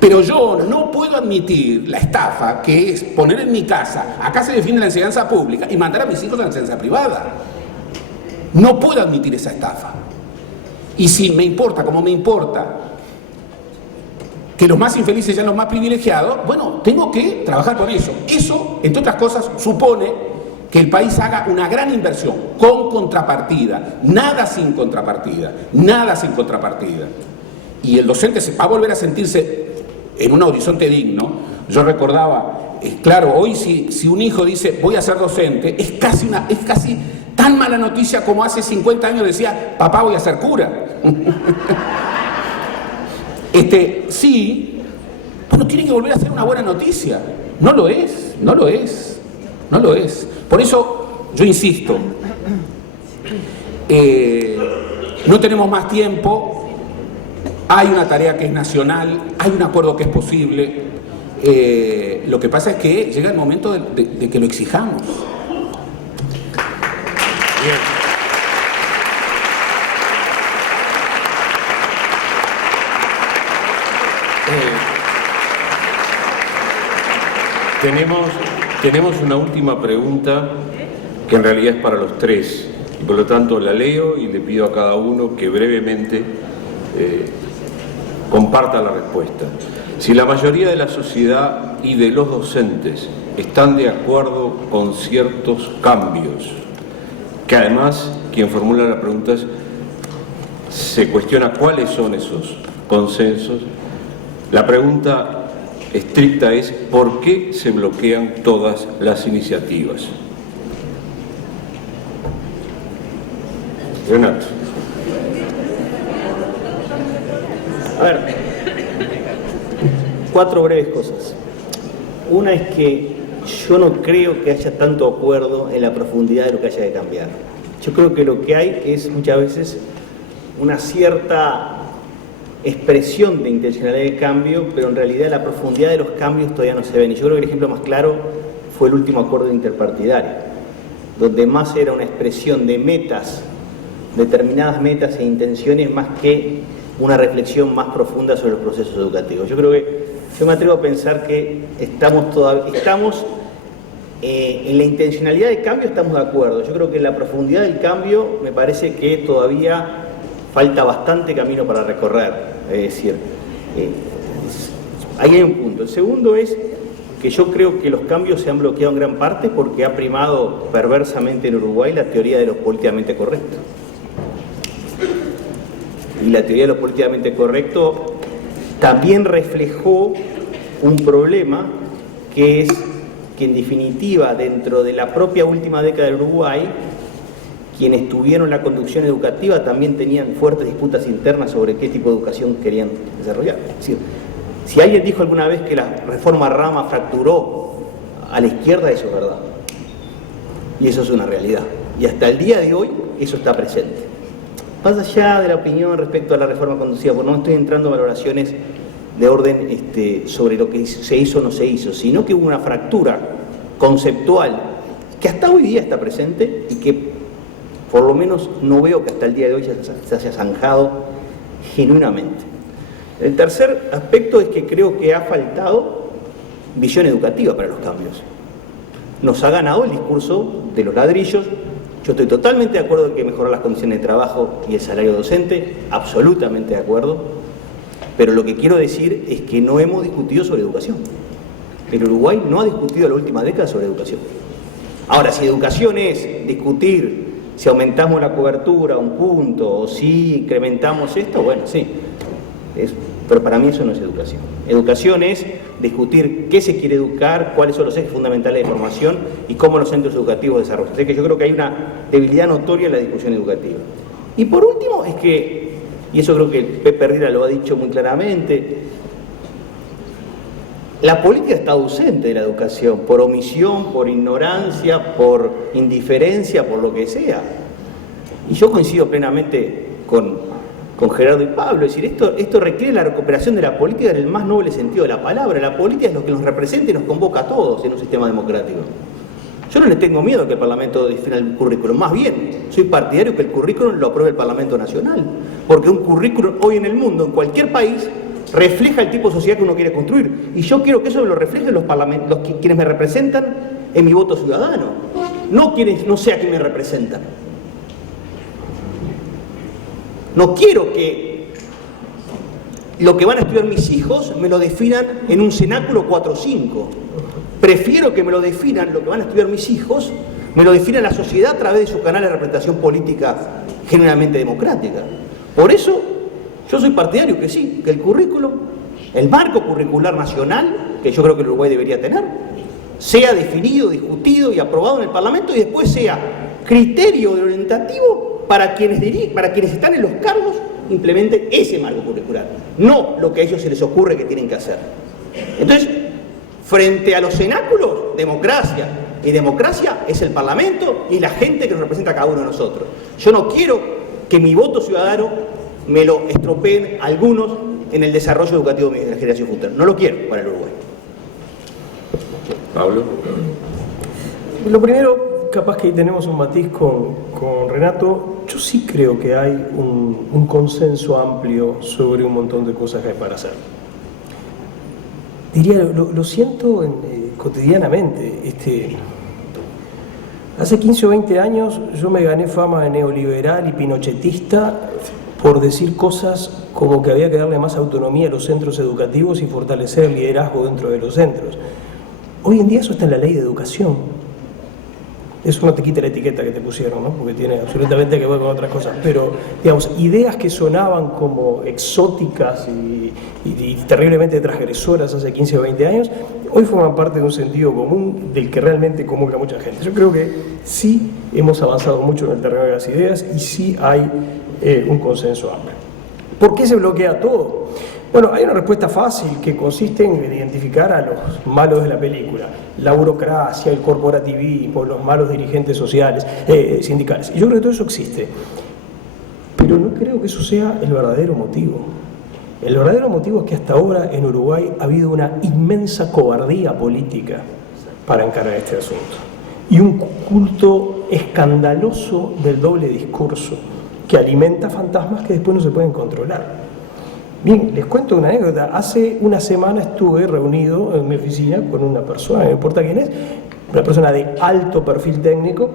Pero yo no puedo admitir la estafa que es poner en mi casa, acá se defiende la enseñanza pública, y mandar a mis hijos a la enseñanza privada. No puedo admitir esa estafa. Y si me importa, como me importa, que los más infelices sean los más privilegiados, bueno, tengo que trabajar por eso. Eso, entre otras cosas, supone que el país haga una gran inversión, con contrapartida, nada sin contrapartida, nada sin contrapartida. Y el docente va a volver a sentirse en un horizonte digno. Yo recordaba, claro, hoy si un hijo dice voy a ser docente, es casi tan mala noticia como hace 50 años decía papá voy a ser cura. Sí, bueno, tiene que volver a ser una buena noticia. No lo es, no lo es, no lo es. Por eso yo insisto, no tenemos más tiempo. Hay una tarea que es nacional, hay un acuerdo que es posible. Lo que pasa es que llega el momento de que lo exijamos. Bien. Tenemos una última pregunta que en realidad es para los tres, y por lo tanto la leo y le pido a cada uno que brevemente comparta la respuesta. Si la mayoría de la sociedad y de los docentes están de acuerdo con ciertos cambios, que además quien formula la pregunta se cuestiona cuáles son esos consensos, la pregunta estricta es ¿por qué se bloquean todas las iniciativas? Renato. A ver, 4 breves cosas. Una es que yo no creo que haya tanto acuerdo en la profundidad de lo que haya que cambiar. Yo creo que lo que hay es muchas veces una cierta expresión de intencionalidad de cambio, pero en realidad la profundidad de los cambios todavía no se ven. Y yo creo que el ejemplo más claro fue el último acuerdo interpartidario, donde más era una expresión de metas, determinadas metas e intenciones, más que una reflexión más profunda sobre los procesos educativos. Yo me atrevo a pensar que estamos en la intencionalidad de cambio, estamos de acuerdo. Yo creo que en la profundidad del cambio me parece que todavía falta bastante camino para recorrer. Es decir, ahí hay un punto. El segundo es que yo creo que los cambios se han bloqueado en gran parte porque ha primado perversamente en Uruguay la teoría de lo políticamente correcto. Y la teoría de lo políticamente correcto también reflejó un problema que es que en definitiva dentro de la propia última década del Uruguay quienes tuvieron la conducción educativa también tenían fuertes disputas internas sobre qué tipo de educación querían desarrollar. Es decir, si alguien dijo alguna vez que la reforma Rama fracturó a la izquierda, eso es verdad. Y eso es una realidad. Y hasta el día de hoy eso está presente. Más allá de la opinión respecto a la reforma conducida, porque no estoy entrando en valoraciones de orden sobre lo que se hizo o no se hizo, sino que hubo una fractura conceptual que hasta hoy día está presente y que por lo menos no veo que hasta el día de hoy se haya zanjado genuinamente. El tercer aspecto es que creo que ha faltado visión educativa para los cambios. Nos ha ganado el discurso de los ladrillos. Yo estoy totalmente de acuerdo en que mejorar las condiciones de trabajo y el salario docente, absolutamente de acuerdo, pero lo que quiero decir es que no hemos discutido sobre educación. El Uruguay no ha discutido en la última década sobre educación. Ahora, si educación es discutir si aumentamos la cobertura a un punto o si incrementamos esto, bueno, sí, pero para mí eso no es educación. Educación es discutir qué se quiere educar, cuáles son los ejes fundamentales de formación y cómo los centros educativos desarrollan. Así que yo creo que hay una debilidad notoria en la discusión educativa. Y por último es que, y eso creo que Pepe Herrera lo ha dicho muy claramente, la política está ausente de la educación, por omisión, por ignorancia, por indiferencia, por lo que sea. Y yo coincido plenamente con Gerardo y Pablo, es decir, esto requiere la recuperación de la política en el más noble sentido de la palabra. La política es lo que nos representa y nos convoca a todos en un sistema democrático. Yo no le tengo miedo a que el Parlamento defina el currículum, más bien, soy partidario que el currículum lo apruebe el Parlamento Nacional, porque un currículum hoy en el mundo, en cualquier país, refleja el tipo de sociedad que uno quiere construir. Y yo quiero que eso me lo reflejen quienes me representan en mi voto ciudadano, no quienes no sea quien me representan. No quiero que lo que van a estudiar mis hijos me lo definan en un cenáculo 4 o 5. Prefiero que me lo definan lo que van a estudiar mis hijos, me lo defina la sociedad a través de su canal de representación política generalmente democrática. Por eso yo soy partidario que sí, que el currículum, el marco curricular nacional, que yo creo que el Uruguay debería tener, sea definido, discutido y aprobado en el Parlamento y después sea criterio orientativo para quienes están en los cargos, implementen ese marco curricular, no lo que a ellos se les ocurre que tienen que hacer. Entonces, frente a los cenáculos, democracia, y democracia es el Parlamento y la gente que nos representa a cada uno de nosotros. Yo no quiero que mi voto ciudadano me lo estropeen algunos en el desarrollo educativo de la generación futura. No lo quiero para el Uruguay. Pablo. Lo primero, capaz que ahí tenemos un matiz con Renato. Yo sí creo que hay un consenso amplio sobre un montón de cosas que hay para hacer. Diría, lo siento cotidianamente. Hace 15 o 20 años yo me gané fama de neoliberal y pinochetista por decir cosas como que había que darle más autonomía a los centros educativos y fortalecer el liderazgo dentro de los centros. Hoy en día eso está en la ley de educación. Eso no te quita la etiqueta que te pusieron, ¿no? Porque tiene absolutamente que ver con otras cosas. Pero, digamos, ideas que sonaban como exóticas y terriblemente transgresoras hace 15 o 20 años, hoy forman parte de un sentido común del que realmente comulga mucha gente. Yo creo que sí hemos avanzado mucho en el terreno de las ideas y sí hay un consenso amplio. ¿Por qué se bloquea todo? Bueno, hay una respuesta fácil que consiste en identificar a los malos de la película, la burocracia, el corporativismo, los malos dirigentes sociales, sindicales. Y yo creo que todo eso existe, pero no creo que eso sea el verdadero motivo. El verdadero motivo es que hasta ahora en Uruguay ha habido una inmensa cobardía política para encarar este asunto y un culto escandaloso del doble discurso que alimenta fantasmas que después no se pueden controlar. Bien, les cuento una anécdota. Hace una semana estuve reunido en mi oficina con una persona, no importa quién es, una persona de alto perfil técnico,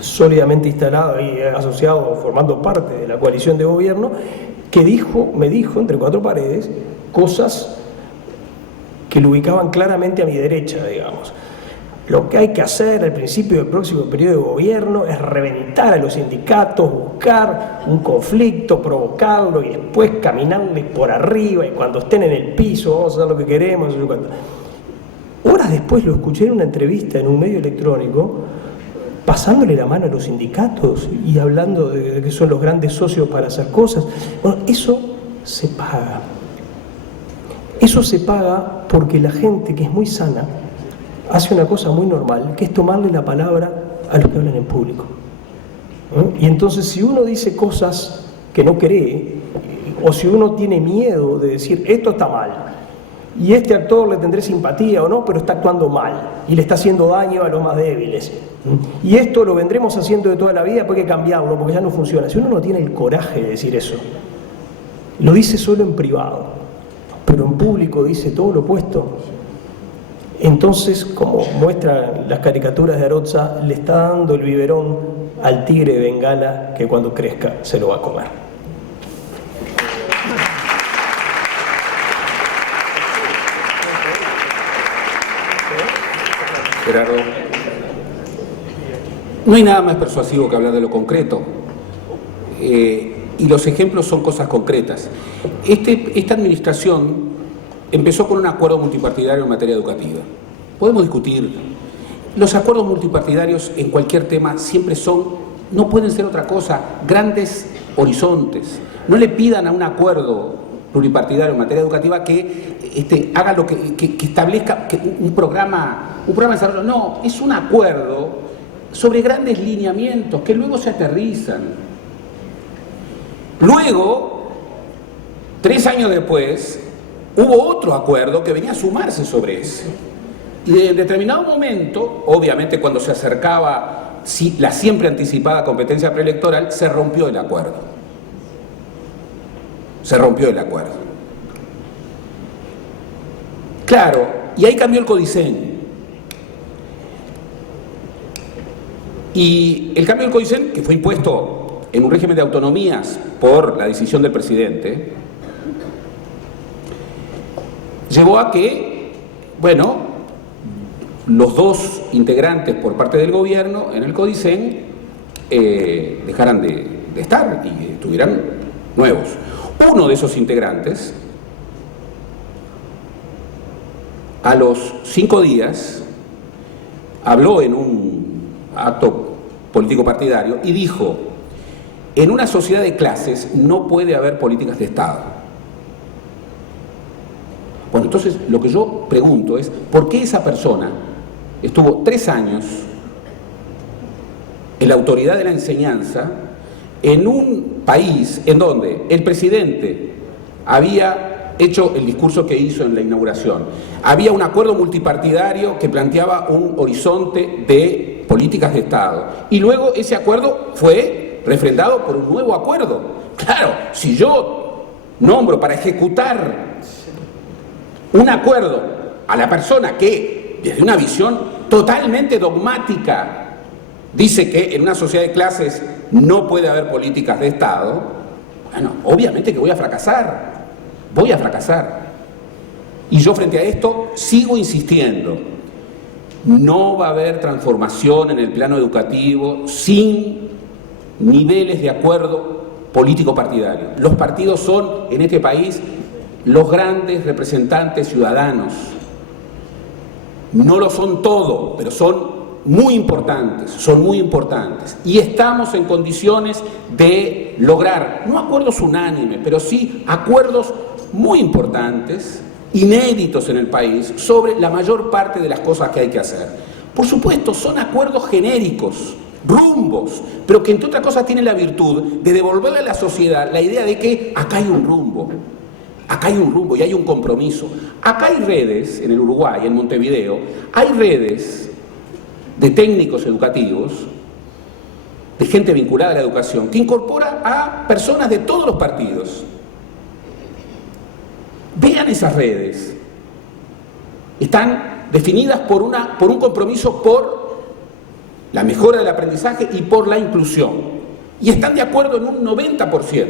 sólidamente instalado y asociado, formando parte de la coalición de gobierno, que me dijo, entre cuatro paredes, cosas que lo ubicaban claramente a mi derecha, digamos. Lo que hay que hacer al principio del próximo periodo de gobierno es reventar a los sindicatos, buscar un conflicto, provocarlo y después caminarles por arriba y cuando estén en el piso vamos a hacer lo que queremos. Horas después lo escuché en una entrevista en un medio electrónico pasándole la mano a los sindicatos y hablando de que son los grandes socios para hacer cosas. Bueno, eso se paga. Eso se paga porque la gente que es muy sana hace una cosa muy normal, que es tomarle la palabra a los que hablan en público. Y entonces si uno dice cosas que no cree, o si uno tiene miedo de decir esto está mal, y este actor le tendré simpatía o no, pero está actuando mal, y le está haciendo daño a los más débiles, y esto lo vendremos haciendo de toda la vida, porque hay que cambiarlo, porque ya no funciona. Si uno no tiene el coraje de decir eso, lo dice solo en privado, pero en público dice todo lo opuesto, entonces, como muestran las caricaturas de Arocha, le está dando el biberón al tigre de Bengala que cuando crezca se lo va a comer. Gerardo. No hay nada más persuasivo que hablar de lo concreto. Y los ejemplos son cosas concretas. Esta administración empezó con un acuerdo multipartidario en materia educativa. Podemos discutir. Los acuerdos multipartidarios en cualquier tema siempre no pueden ser otra cosa, grandes horizontes. No le pidan a un acuerdo pluripartidario en materia educativa que haga lo que establezca un programa de desarrollo. No, es un acuerdo sobre grandes lineamientos que luego se aterrizan. Luego, 3 años después, hubo otro acuerdo que venía a sumarse sobre ese. Y en determinado momento, obviamente cuando se acercaba la siempre anticipada competencia preelectoral, se rompió el acuerdo. se rompió el acuerdo. Claro, y ahí cambió el Codicen. Y el cambio del Codicen, que fue impuesto en un régimen de autonomías por la decisión del presidente, llevó a que, bueno, los dos integrantes por parte del gobierno en el Codicen dejaran de estar y estuvieran nuevos. Uno de esos integrantes, a los 5 días, habló en un acto político partidario y dijo: en una sociedad de clases no puede haber políticas de Estado. Bueno, entonces lo que yo pregunto es, ¿por qué esa persona estuvo 3 años en la autoridad de la enseñanza en un país en donde el presidente había hecho el discurso que hizo en la inauguración, había un acuerdo multipartidario que planteaba un horizonte de políticas de Estado, y luego ese acuerdo fue refrendado por un nuevo acuerdo? Claro, si yo nombro para ejecutar un acuerdo a la persona que, desde una visión totalmente dogmática, dice que en una sociedad de clases no puede haber políticas de Estado, bueno, obviamente que voy a fracasar. Y yo frente a esto sigo insistiendo: no va a haber transformación en el plano educativo sin niveles de acuerdo político partidario. Los partidos son, en este país, los grandes representantes ciudadanos. No lo son todo, pero son muy importantes, y estamos en condiciones de lograr, no acuerdos unánimes, pero sí acuerdos muy importantes, inéditos en el país, sobre la mayor parte de las cosas que hay que hacer. Por supuesto, son acuerdos genéricos, rumbos, pero que entre otras cosas tienen la virtud de devolverle a la sociedad la idea de que acá hay un rumbo y hay un compromiso. Acá hay redes, en el Uruguay, en Montevideo, hay redes de técnicos educativos, de gente vinculada a la educación, que incorpora a personas de todos los partidos. Vean esas redes. Están definidas por un compromiso por la mejora del aprendizaje y por la inclusión. Y están de acuerdo en un 90%.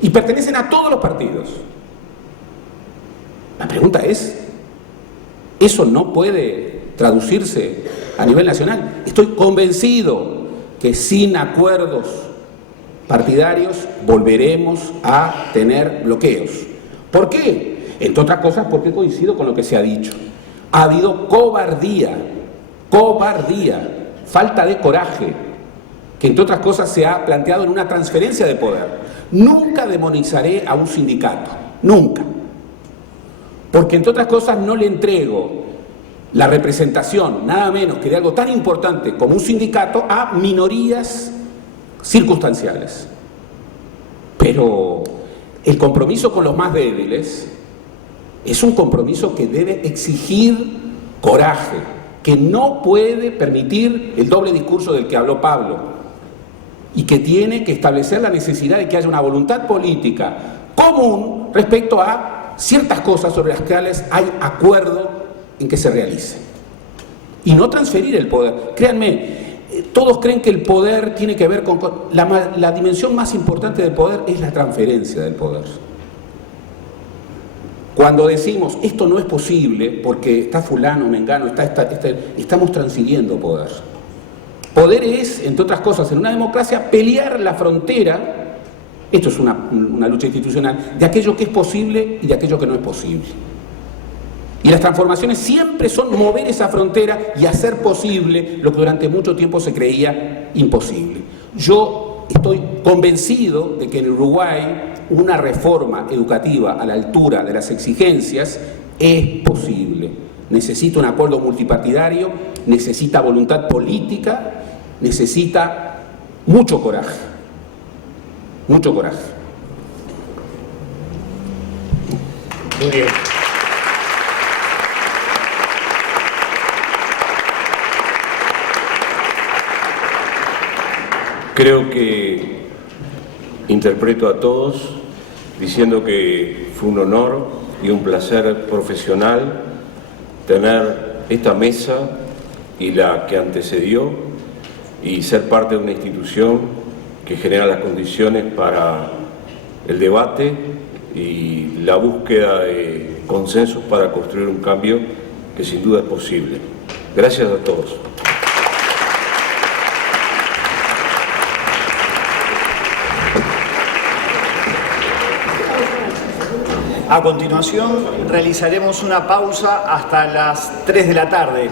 Y pertenecen a todos los partidos. La pregunta es, ¿eso no puede traducirse a nivel nacional? Estoy convencido que sin acuerdos partidarios volveremos a tener bloqueos. ¿Por qué? Entre otras cosas porque coincido con lo que se ha dicho. Ha habido cobardía, falta de coraje, que entre otras cosas se ha planteado en una transferencia de poder. Nunca demonizaré a un sindicato, nunca. Porque entre otras cosas no le entrego la representación, nada menos que de algo tan importante como un sindicato, a minorías circunstanciales. Pero el compromiso con los más débiles es un compromiso que debe exigir coraje, que no puede permitir el doble discurso del que habló Pablo, y que tiene que establecer la necesidad de que haya una voluntad política común respecto a ciertas cosas sobre las cuales hay acuerdo en que se realice. Y no transferir el poder. Créanme, todos creen que el poder tiene que ver con... La dimensión más importante del poder es la transferencia del poder. Cuando decimos esto no es posible porque está fulano, mengano, estamos transfiriendo poder. Poder es, entre otras cosas, en una democracia, pelear la frontera, esto es una lucha institucional, de aquello que es posible y de aquello que no es posible. Y las transformaciones siempre son mover esa frontera y hacer posible lo que durante mucho tiempo se creía imposible. Yo estoy convencido de que en Uruguay una reforma educativa a la altura de las exigencias es posible. Necesita un acuerdo multipartidario, necesita voluntad política, necesita mucho coraje. Mucho coraje. Muy bien. Creo que interpreto a todos diciendo que fue un honor y un placer profesional tener esta mesa y la que antecedió y ser parte de una institución que genera las condiciones para el debate y la búsqueda de consensos para construir un cambio que sin duda es posible. Gracias a todos. A continuación realizaremos una pausa hasta las 3 de la tarde.